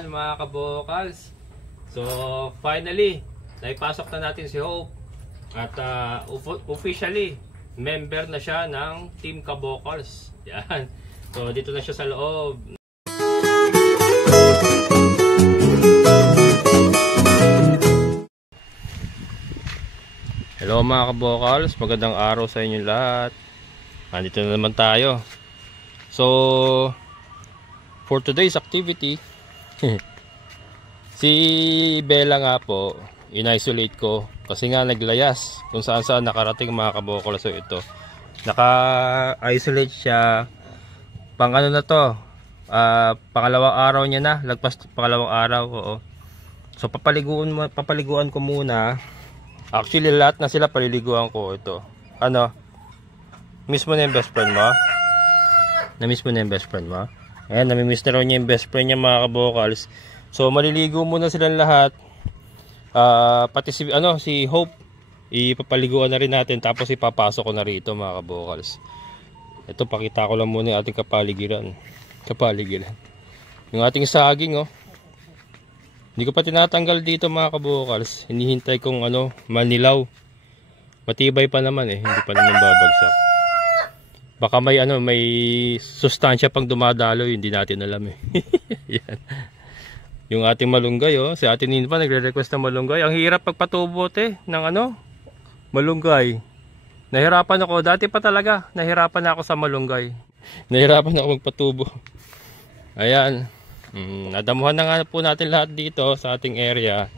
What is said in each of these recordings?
Yan mga kabokals. So finally, naipasok na natin si Hope. At officially, member na siya ng Team Kabokals. Yan. So dito na siya sa loob. Hello mga kabokals, magandang araw sa inyo lahat. Nandito na naman tayo. So for today's activity, si Bella nga po, in-isolate ko kasi nga naglayas kung saan saan nakarating mga kabokals. So ito, naka-isolate siya pang ano na to, pangalawang araw niya na, lagpas pangalawang araw. Oo. So papaliguan ko muna. Actually lahat na sila paliliguan ko. Ito, ano, miss mo na yung best friend mo? Na-miss mo na yung best friend mo? Ayan, namimiss na raw niya yung best friend niya mga kabokals. So maliligo muna silang lahat. Pati si Hope, ipapaliguan na rin natin. Tapos ipapasok ko na rito mga kabokals. Ito, pakita ko lang muna yung ating kapaligiran. Yung ating saging, oh. Hindi ko pa tinatanggal dito mga kabokals. Hinihintay kong manilaw. Matibay pa naman eh, hindi pa naman babagsak. Baka may sustansya pang dumadalo, hindi natin alam eh. Yan. Yung ating malunggay, oh. Si Ate Nina pa nagre-request ng malunggay. Ang hirap pagpatubo ng malunggay. Nahirapan ako. Dati pa talaga, nahirapan ako sa malunggay. Nahirapan ako magpatubo. Ayan. Nadamuhan na nga po natin lahat dito sa ating area.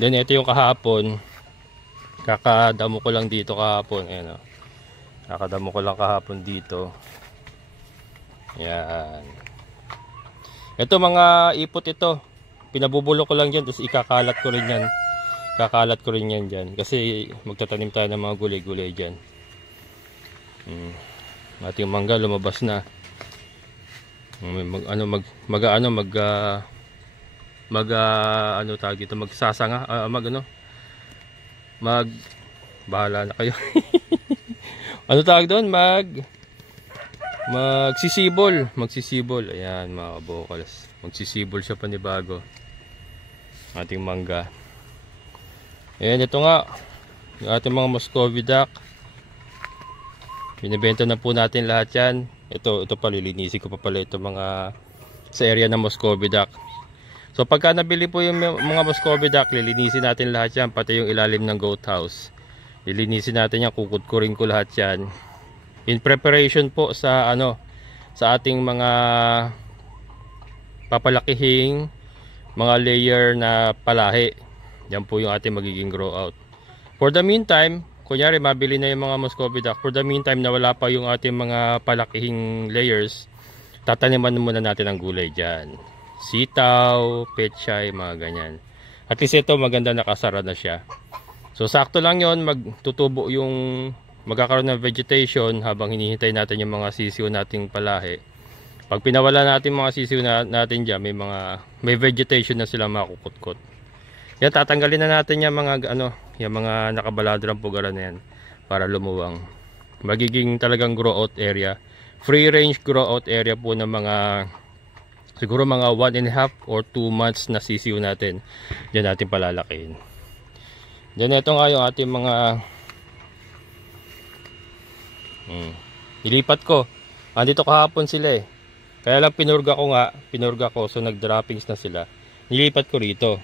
Then ito yung kahapon. Kakadamo ko lang dito kahapon. Ayan, oh. Kakadamo ko lang kahapon dito. Ayan. Ito mga ipot ito. Pinabubulok ko lang dyan. Tapos ikakalat ko rin yan. Kakalat ko rin yan dyan. Kasi magtatanim tayo ng mga gulay-gulay dyan. Ating mangga lumabas na. Magsasanga. Bahala na kayo. Ano tawag doon? Magsisibol. Ayan mga kabokals. Magsisibol siya panibago. Ating mangga. Ayan, ito nga. Yung ating mga Muscovy duck. Binibenta na po natin lahat yan. Ito pa, lilinisin ko pa pala ito mga sa area ng Muscovy duck. So pagka nabili po yung mga Muscovy duck, lilinisin natin lahat yan. Pati yung ilalim ng goat house. Lilinisin natin yan, kukutkurin ko lahat yan. In preparation po sa ating mga papalakihing mga layer na palahi. Yan po yung ating magiging grow out. For the meantime, kunyari mabili na yung mga Muscovy duck. For the meantime, nawala pa yung ating mga palakihing layers. Tataniman muna natin ang gulay dyan. Sitaw, pechay, mga ganyan. At least ito maganda, nakasara na siya. So sakto lang yon, magkakaroon ng vegetation habang hinihintay natin yung mga sisiw nating palahi. Pag pinawala natin mga sisiw natin dyan, may vegetation na sila makukutkot. Yan, tatanggalin na natin yung mga nakabaladrang pugaran na yan para lumuwang. Magiging talagang grow out area. Free range grow out area po ng siguro mga 1.5 or 2 months na sisiw natin. Diyan natin palalakihin. Then ito nga yung ating mga nilipat ko. Andito kahapon sila eh. Kaya lang pinurga ko, so nag-droppings na sila. Nilipat ko rito.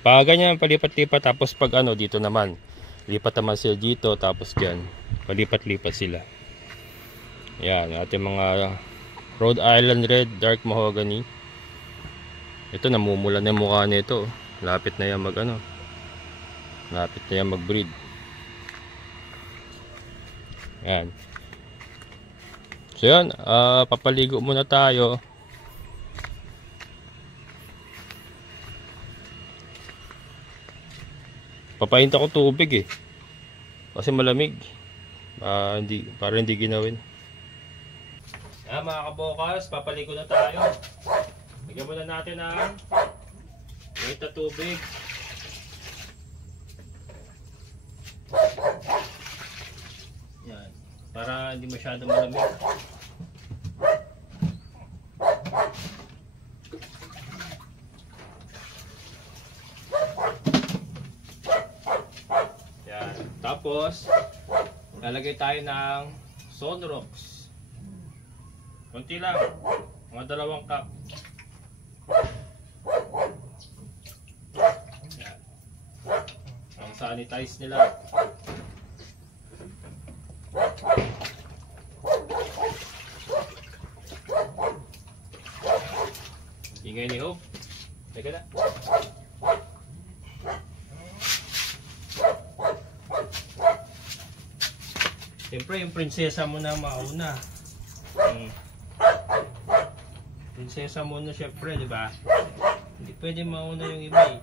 Pag ganyan, palipat-lipat, tapos pag dito naman. Lipat naman sila dito, tapos dyan. Palipat-lipat sila. Yan, ating mga Rhode Island Red, Dark Mahogany. Ito, namumula na yung mukha nito. Lapit na yan mag-breed. Yan. So yan, papaligo muna tayo. Papahinta ko tubig eh. Kasi malamig. Para hindi ginawin. Yan mga kabokals, papaligo na tayo. Bigyan muna natin ng mainit na tubig. Yan. Para hindi masyadong malamig. Tapos, lalagay tayo ng Sunrocks. Kunti lang. Mga 2 cup. Yan. Ang sanitize nila. Ingay ni Hope. Teka na. Siyempre, yung prinsesa mo na mauna. Prinsesa mo na siyempre, di ba? Hindi pwede mauna yung iba eh.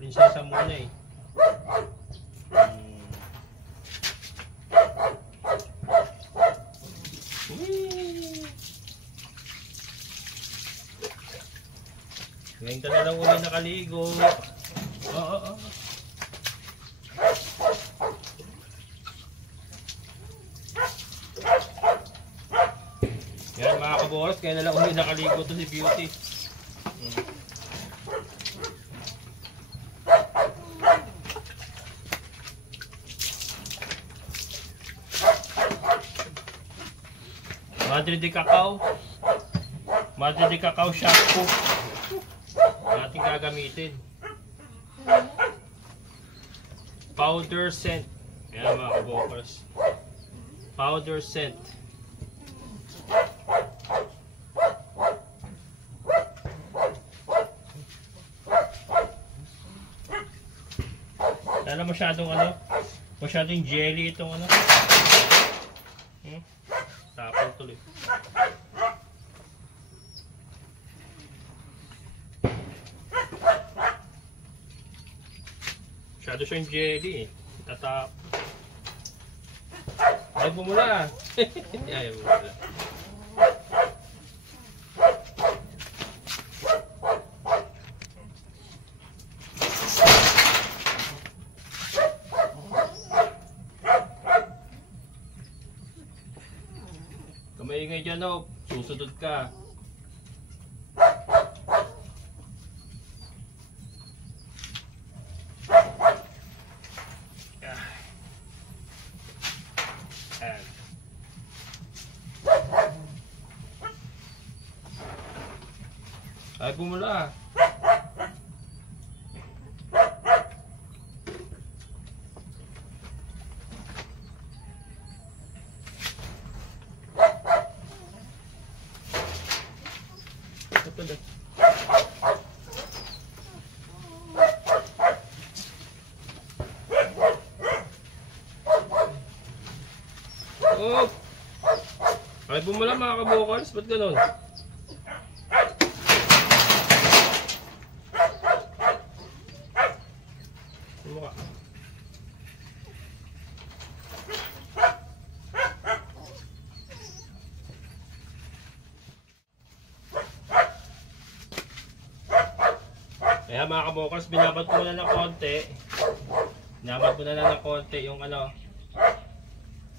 Prinsesa muna eh. Ngayon ka na lang uli nakaligo. Oo. Yan mga kaboros, kaya na lang uli nakaligo to si Beauty. Madre de Cacao. Madre de Cacao shampoo. Natin gagamitin. Powder scent. Yan mga kabokers. Powder scent. Sana masyadong masyadong jelly itong tapon tuloy. Masyado siyang jelly eh. Tatap. Ay bumula. Ay bumula. Kamaingay dyan o. Susunod ka. Ay bumula. Oh. Ay bumula mga kabukals, ba't ganun? Kaya mga kabukals, binabad ko na ng konti. Binabad ko na lang ng konti yung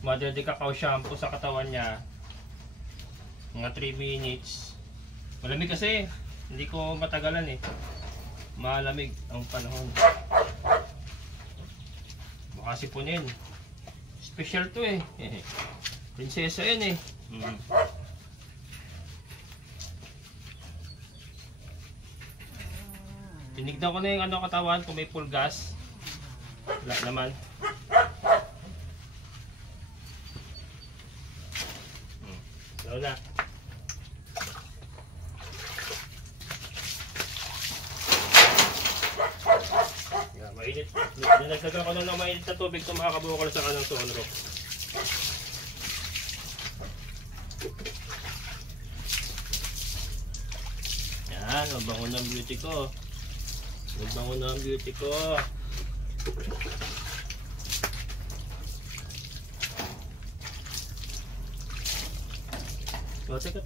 Madre de Cacao shampoo sa katawan niya. Mga 3 minutes. Malamig kasi. Hindi ko matagalan eh. Malamig ang panahon. Baka sipunin. Special to eh. Prinsesa yan eh. Tinignan ko na yung katawan kung may full gas. Wala naman. Wala na. Mainit. Nilagdagan ko na ng mainit na tubig kung makakabukal sa kanang Sunrock. Yan, mabango na ang beauty ko. Mabango na ang beauty ko. O, teka.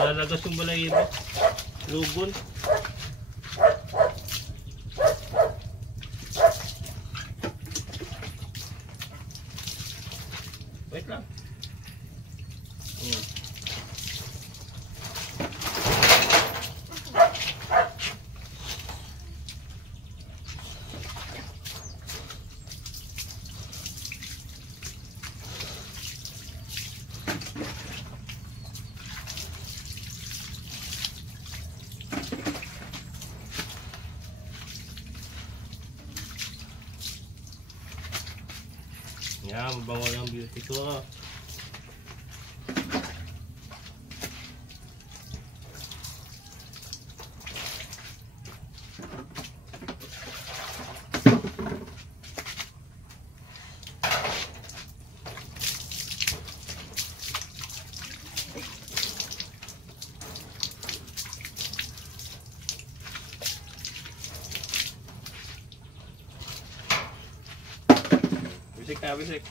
Lalagas yung balahibo. Lubon. Yan, mabango ng beauty ko. Bisik na, bisik.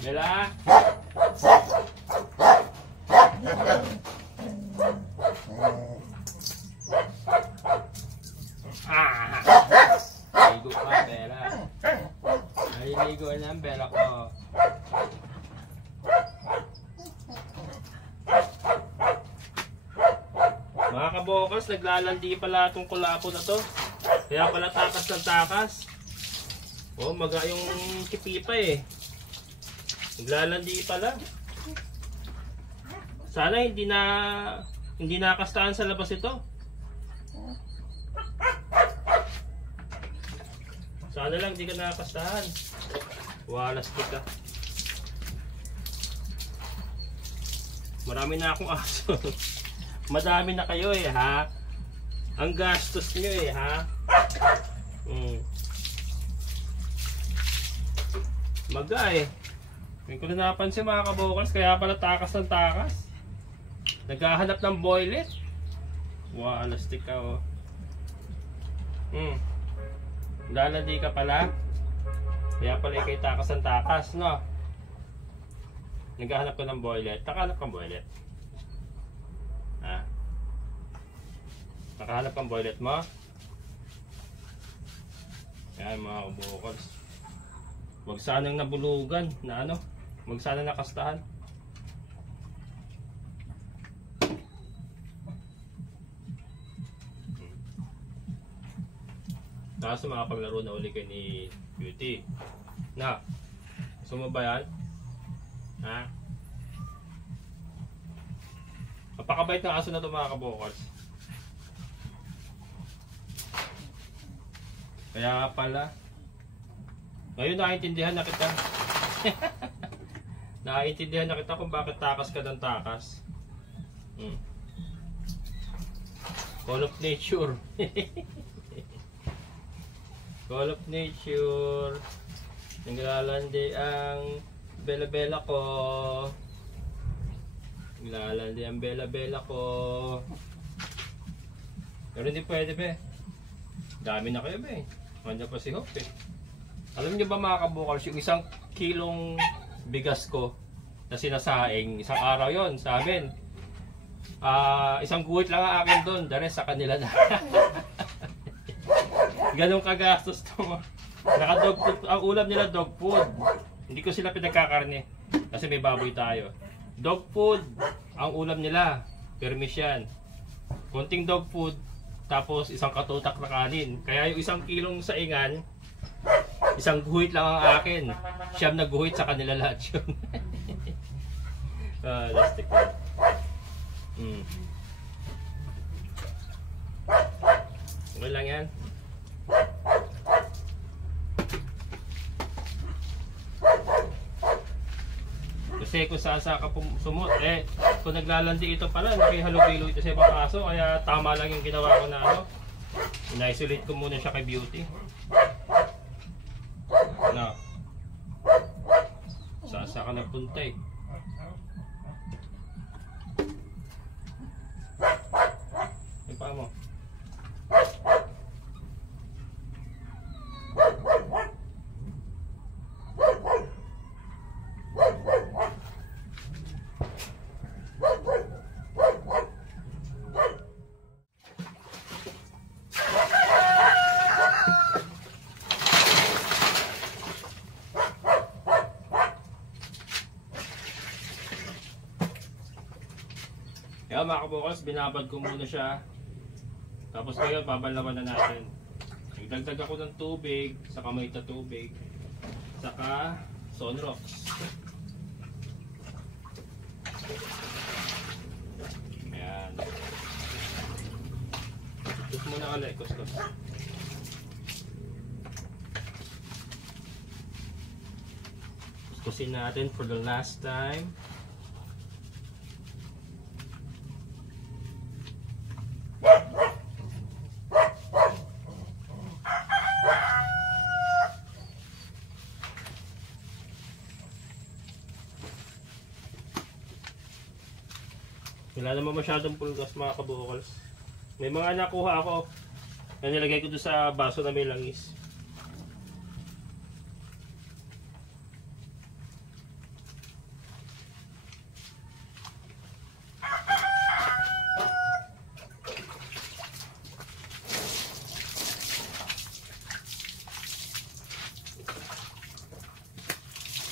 Bella. Ligo ka, Bella. Ay, ligo na ang Bella ko. Mga kabokas, naglalandi pala itong kulapo na to. Kaya pala takas ng takas. Oh, maga yung chipipa eh. Naglalandi pala. Sana hindi nakastahan sa labas ito. Sana lang hindi ka nakastahan. Walastik ka. Marami na akong aso. Madami na kayo eh, ha? Ang gastos nyo eh, ha? Maga eh. Hindi ko na napansin mga kabokals, kaya pala takas ng takas. Naghahanap ng boylet. Wow, alastik ka oh. Lalandi ka pala. Kaya pala ikay takas ng takas, no? Naghahanap ko ng boylet. Nakahanap kang boylet. Ha? Nakahanap kang boylet mo? Yan mga kabokals. Huwag sanang nabulugan na ano. Huwag sanang nakastahan. Tapos makapaglaro na uli kayo ni Beauty. Na, gusto mo ba yan? Ha? Napakabait ng aso na ito mga kabokals. Kaya pala ngayon naiintindihan na kita. Naiintindihan na kita kung bakit takas ka ng takas. Call of nature. Call of nature. Naglalandi ang bela-bela ko. Naglalandi ang bela-bela ko. Pero hindi pwede be. Dami na kayo be. Manda pa si Hope eh. Alam niyo ba mga kabukals, yung 1 kilong bigas ko na sinasaing, isang araw yon sa amin. Isang guhit lang ang akin doon, the rest sa kanila na. Ganong kagastos to. Naka-dog food, ang ulam nila dog food. Hindi ko sila pinagkakarne kasi may baboy tayo. Dog food ang ulam nila, permis yan. Konting dog food, tapos isang katutak na kanin. Kaya yung 1 kilong saingan, isang guhit lang ang akin. Siyam na guhit sa kanila lahat yun. Lastik ko. Okay lang yan. Kasi kung saan ka sumot, kung naglalandi ito pala, nakihalubilo ito sa ibang aso, kaya tama lang yung ginawa ko na ano. In-isolate ko muna siya kay Beauty. Na. Saan ka nagpunta eh. Yung paa mo. Kaya mga kabukals, binabad ko muna siya. Tapos ngayon, babalawan na natin. Nagdagdag ako ng tubig, saka may tubig, saka Sunrox. Ayan. Kuskus muna ulit, kuskus. Pusin natin for the last time. Wala naman masyadong pulgas mga kabukals. May mga nakuha ako na nilagay ko doon sa baso na may langis.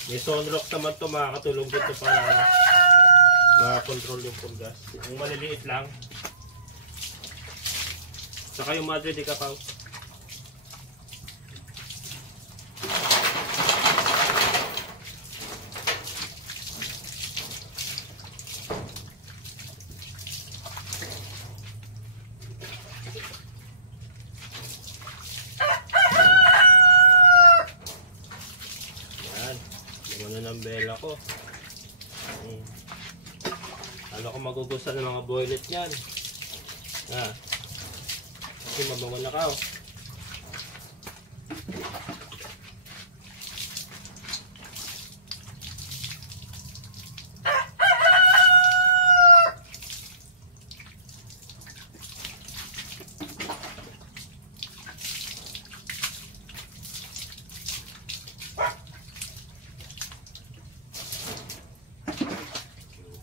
May sunrock naman ito, makakatulong dito para makakontrol yung pulgas. Yung maliliit lang. Saka yung Madre de Cacao. Yan. Yung ng bela ko. Ano ko magugustuhan ng mga boylet niyan. Kasi mabango na ka.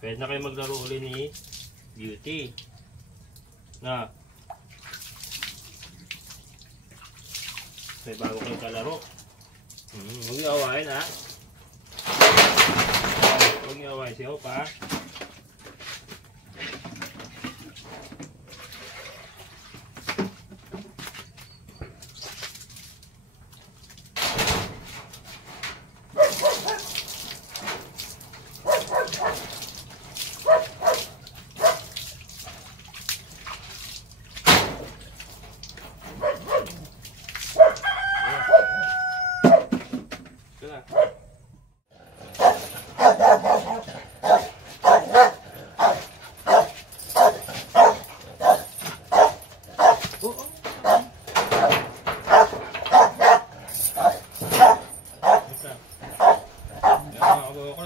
Pwede na kayo maglaro uli ni Beauty. May bago kayong kalaro. Huwag niyo awayin ha. Huwag niyo awayin si Hope ha.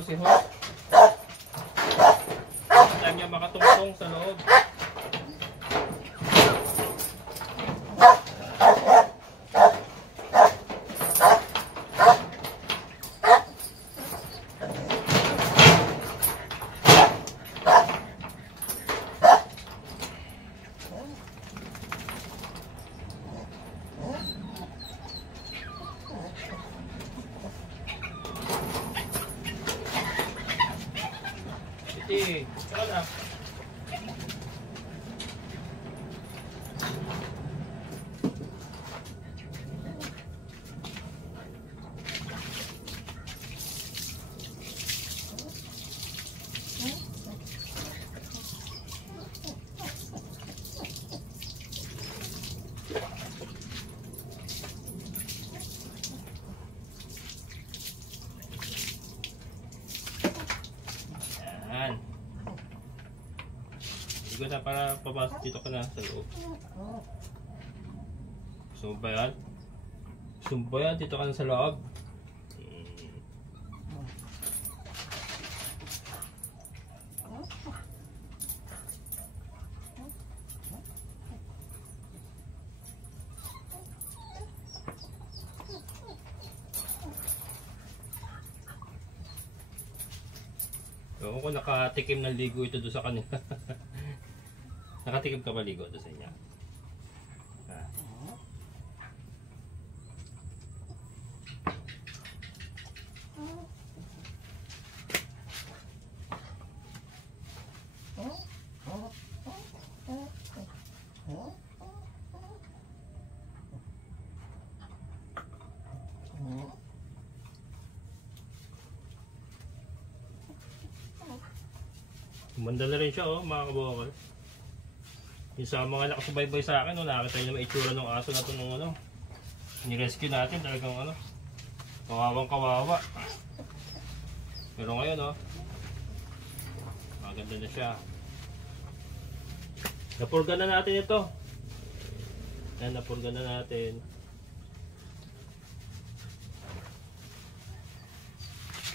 Si Hope. Time niya makatungtong sa loob. Saka na. Yan. Hindi ko na para papasok dito ka na sa loob. Gusto mo ba yan? Gusto mo ba yan? Dito ka na sa loob. Ewan ko nakatikim ng ligo ito doon sa kanila. Nakatikim ka ba ligo doon sa inyo? Umanda na rin siya mga kabukal. Yung sa mga nakasubaybay sa akin, nakakita nyo naman itsura ng aso na ito nung ni-rescue natin. Talagang kawawang kawawa. Pero ngayon, oh, maganda na siya. Napurga na natin ito. Yan, napurga na natin.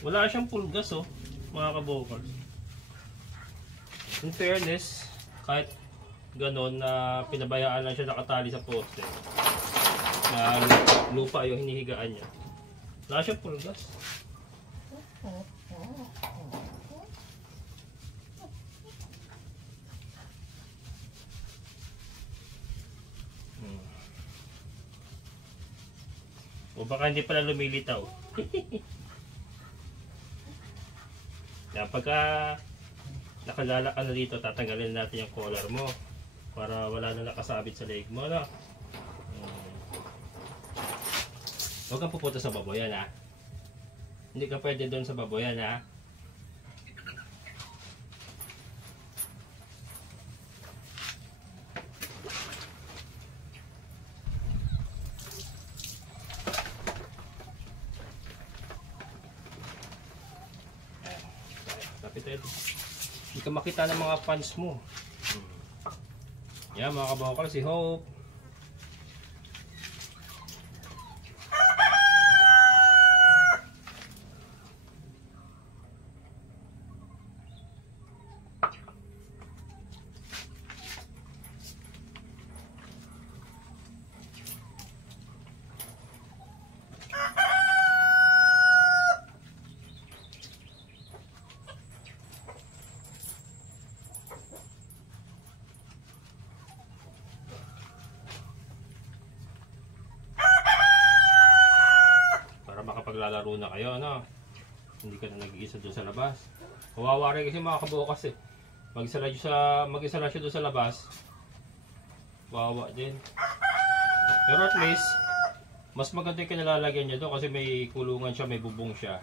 Wala siyang pulgas, oh, mga kabokals. In fairness, kahit ganon na pinabayaan lang siya nakatali sa poste, na lupa yung hinihigaan niya, wala siyang pulgas. O baka hindi pala lumilitaw. Kaya pagka nakalala ka na dito, tatanggalin natin yung collar mo para wala na nakasabit sa leg mo, no? Huwag kang pupunta sa baboyan, ha? Hindi ka pwede doon sa baboyan, ha? Hindi ka makita ng mga fans mo. Yan, mga kabokal, si Hope. Paglalaro na kayo, no? Hindi ka na nag-iisa doon sa labas. Kawawa rin kasi mga kabukas, eh. Mag-isa lang siya doon sa labas. Kawawa din. Pero at least, mas maganda yung kinalalagyan niya doon kasi may kulungan siya, may bubong siya.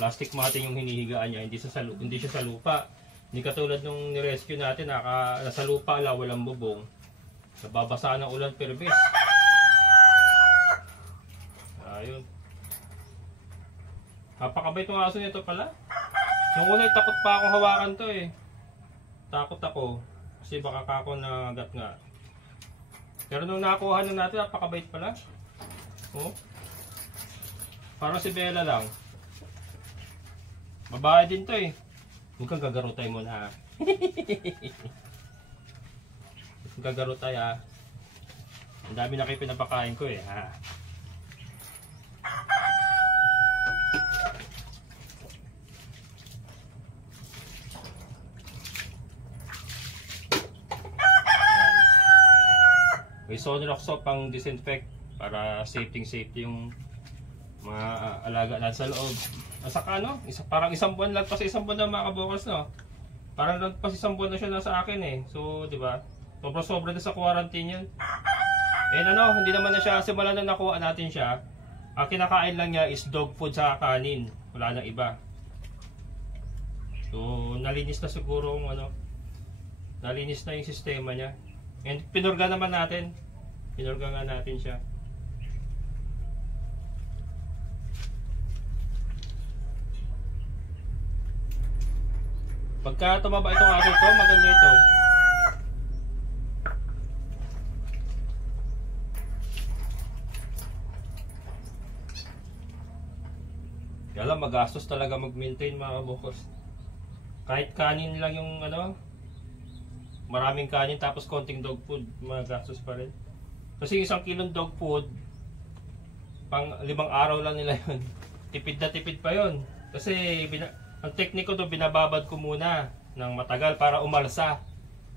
Plastic matting yung hinihigaan niya, hindi siya sa lupa. Hindi katulad nung ni-rescue natin, nasa lupa lang, walang bubong. Nababasa ng ulan perbis. Ayun. Napakabait ng aso nito pala. Nung una, takot pa akong hawakan to, eh. Takot ako. Kasi baka kako na agat nga. Pero nung nakuha na natin, napakabait pala. Oh. Parang si Bella lang. Babae din to, eh. Huwag kang gagarutay mo na, ha. Huwag kang gagarutay, ha. Ang dami na kayo pinapakain ko, eh, ha. May Sonrox soap pang disinfect para safety yung mga alaga natin sa loob. At saka ano, parang isang buwan lang pa sa isang buwan na mga kabokals, no? Parang lang pa sa isang buwan na siya nasa akin, eh. So, di ba? Sobra na sa quarantine yun. And ano, hindi naman na siya, simula na nakuha natin siya, ang kinakain lang niya is dog food sa kanin. Wala nang iba. So, nalinis na siguro nalinis na yung sistema niya. And pinurga naman natin. Pinurga nga natin siya. Pagka tumaba itong aso ko, maganda ito. Kaya lang, magastos talaga mag-maintain, mga kabokals. Kahit kanin lang yung maraming kanin tapos konting dog food, magastos pa rin. Kasi 1 kilong dog food, pang 5 araw lang nila yun. Tipid na tipid pa yun. Kasi ang tekniko doon, binababad ko muna ng matagal para umalsa.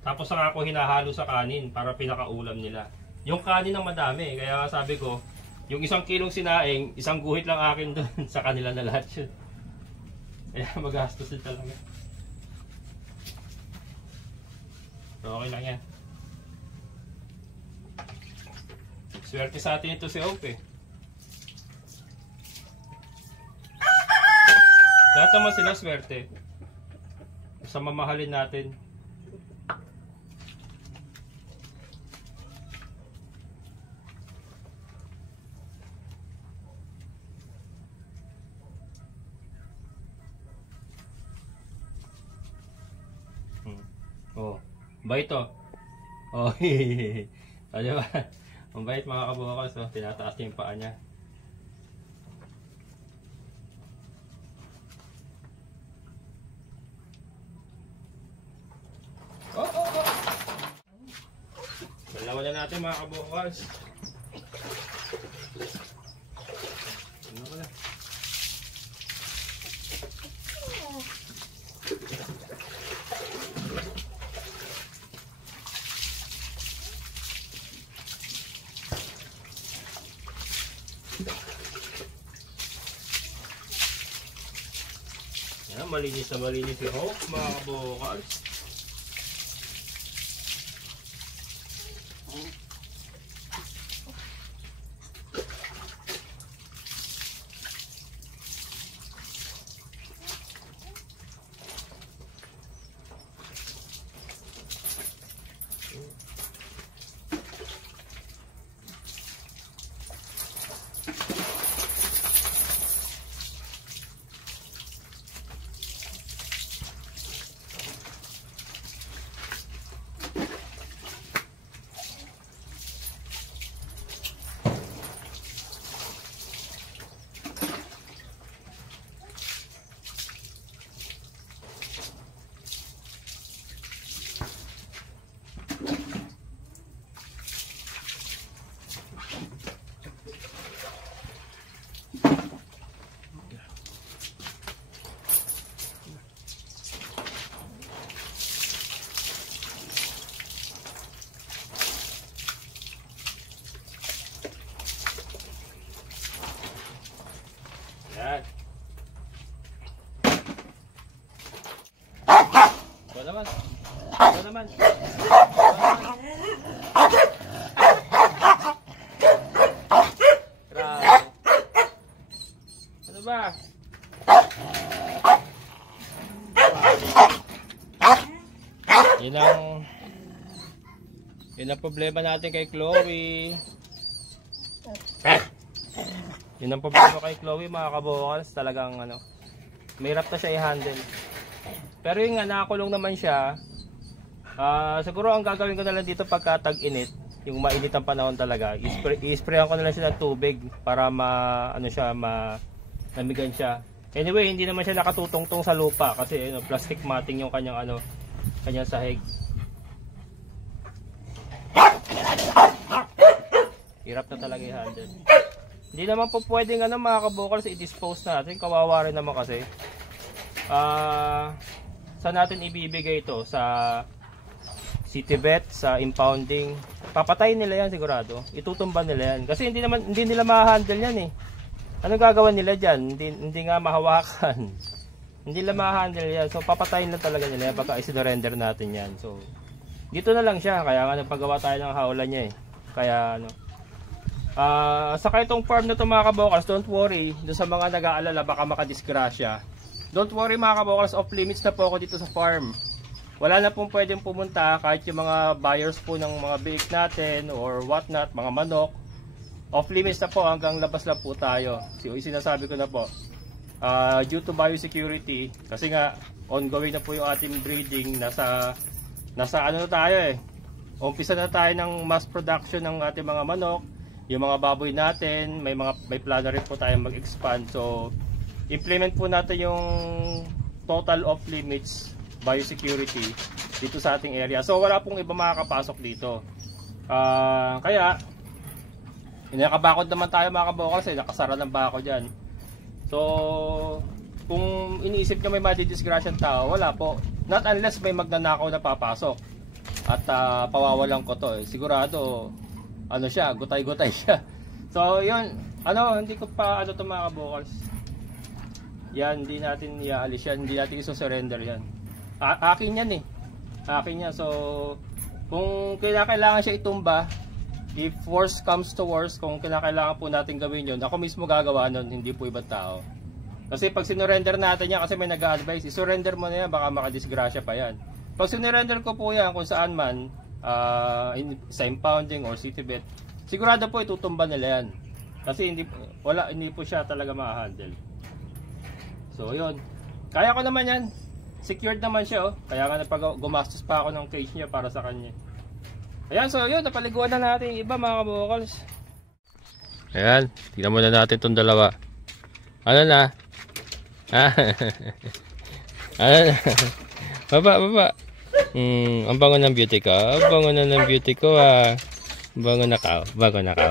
Tapos saka ako hinahalo sa kanin para pinakaulam nila. Yung kanin ang madami, kaya sabi ko, yung 1 kilong sinaing, 1 guhit lang akin doon, sa kanila na lahat yun. Kaya magastos din talaga. So, okay lang yan. Swerte sa atin ito si Hope, eh. Lahat naman sila swerte. Sa mamahalin natin. Oh, bait to. Oh, o, diba? Ang bait mga kabukals, oh. Tinataas niya yung paa niya. Oh, oh, oh. Dalawa na natin mga kabukals. Ano ko na? Yan, malinis na malinis si Hope mga kabukals. Yan. Ito naman. Ito naman. Grabe. Ano ba? Yun ang problema natin kay Chloe. Yun ang problema kay Chloe mga kabukals. Talagang ano, mahirap na siya i-handle. Pero yung nga, nakakulong naman siya. Siguro ang gagawin ko na lang dito pagka tag-init, yung mainit ang panahon talaga, i-sprayan ko na lang siya ng tubig para namigan siya. Anyway, hindi naman siya nakatutungtong sa lupa kasi plastic matting yung kanyang sahig. Hirap na talaga i-handle. Hindi naman po pwedeng mga kabukals i-dispose natin, kawawa rin naman kasi. Saan natin ibibigay ito? Sa city vet, sa impounding. Papatayin nila yan sigurado. Itutumba nila yan. Kasi hindi nila ma-handle yan eh. Ano gagawin nila dyan? Hindi nga mahawakan. Hindi nila ma-handle yan. So papatayin lang talaga nila yan pagka isinurrender natin yan. So dito na lang siya. Kaya nga nagpagawa tayo ng hawla niya eh. Kaya saka itong farm na ito mga kabukals, don't worry. Doon sa mga nag-aalala baka makadisgrasya, don't worry mga kabukals, off limits na po ako dito sa farm. Wala na pong pwedeng pumunta kahit yung mga buyers po ng mga bake natin or what not, mga manok. Off limits na po, hanggang labas lang po tayo. Sinasabi ko na po, due to biosecurity, kasi nga ongoing na po yung ating breeding, nasa ano na tayo eh. Umpisa na tayo ng mass production ng ating mga manok, yung mga baboy natin, may plano rin po tayong mag-expand. So implement po natin yung total off limits biosecurity dito sa ating area. So wala pong iba makakapasok dito. Kaya nakabakod naman tayo mga kabukals eh, nakasara ng bako dyan. So kung iniisip nyo may madidisgrasyang tao, wala po. Not unless may magnanakaw na papasok at pawawalan ko to eh. Sigurado siya, gutay-gutay siya. So yun, hindi ko pa to mga kabukals. Yan, hindi natin iaalis yan, hindi natin iso-surrender yan. Akin yan eh. Akin yan. So kung kailangan siya itumba, if worst comes to worst, kung kailangan po natin gawin yun, ako mismo gagawa nun, hindi po ibang tao. Kasi pag sinurrender natin yan, kasi may nag-a-advise, isurrender mo na yan, baka makadisgrasya pa yan. Pag sinurrender ko po yan, kung saan man, sa impounding or city vet, sigurado po itutumba nila yan. Kasi hindi po siya talaga ma-handle. So yun, kaya ko naman yan. secured naman siya oh. Kaya nga gumastos pa ako ng cage niya para sa kanya. Ayan, so yun, napaliguan na natin yung iba mga kabukals. Ayan, tignan muna natin itong dalawa. Ano na? Ano na? Baba. Ang bango ng beauty ko. Ang bango na ng beauty ko ah. Bango na ka.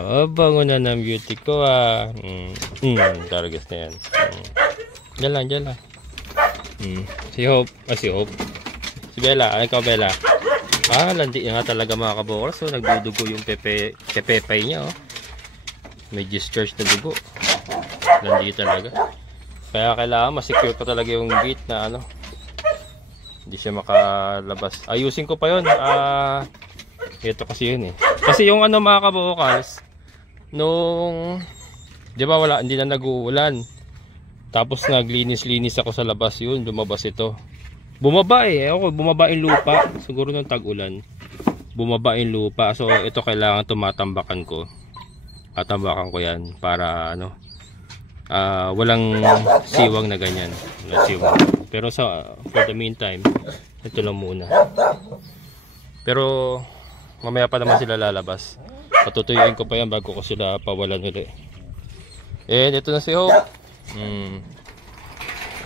Oh, bango na ng beauty ko ah. Targas na yan. Diyan lang. Si Hope. Si Hope. Si Bella. Ano ka, Bella? Landi nga talaga mga kabukals. So, nagdudugo yung pepepay niya oh. May discharge na dugo. Landi talaga. Kaya kailangan masecure pa talaga yung gate na ano. Hindi siya makalabas. Ayusin ko pa yun. Ito kasi yun eh. Kasi yung ano mga kabukals, nung di ba hindi na nag-uulan. Tapos naglinis-linis ako sa labas yun. Lumabas ito. Bumaba bumaba yung lupa. Siguro nung tag-ulan. Bumaba yung lupa. So ito kailangan tumatambakan ko. Tatambakan ko yan para ano. Walang siwang na ganyan. Walang siwang. Pero for the meantime, ito lang muna. Pero mamaya pa naman sila lalabas. Patutuyuin ko pa yan bago ko sila pawalan ulit. And ito na si Hope.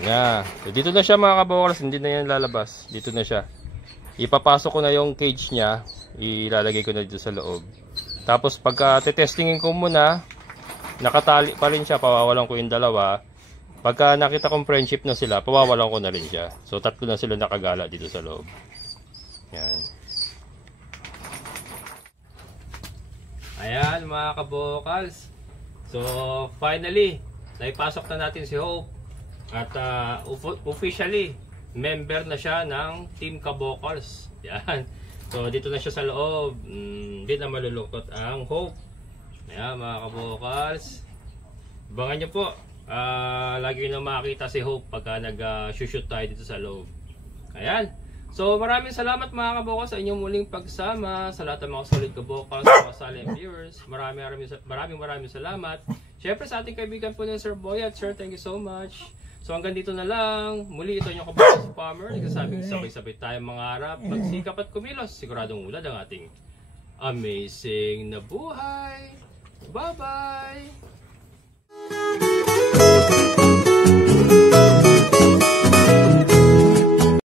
Yeah. So, dito na siya mga kabukals. Hindi na yan lalabas. Dito na siya. Ipapasok ko na yung cage niya. Ilalagay ko na dito sa loob. Tapos pagka testingin ko muna, nakatali pa rin siya, pawawalan ko yung dalawa. Pagka nakita kong friendship na sila, pawawalan ko na rin siya. So tatlo na sila nakagala dito sa loob. Yan. Ayan mga kabukals. So finally, naipasok na natin si Hope. At officially, member na siya ng Team Kabukals. Yan. So dito na siya sa loob. Hindi na malulungkot ang Hope. Ayan mga kabukals. Abangan nyo po. Lagi nyo makita si Hope pagka nag-shoot tayo dito sa loob. Ayan. So maraming salamat mga kabukals sa inyong muling pagsama. Sa lahat ng mga solid kabukals, mga silent viewers. Maraming salamat. Siyempre sa ating kaibigan po ng Sir Boyat. Sir, thank you so much. So hanggang dito na lang. Muli ito yung kabukals farmer. Nagsasabing sabay-sabay tayong mangarap. Magsikap at kumilos. Siguradong ulad ang ating amazing na buhay. Bye-bye!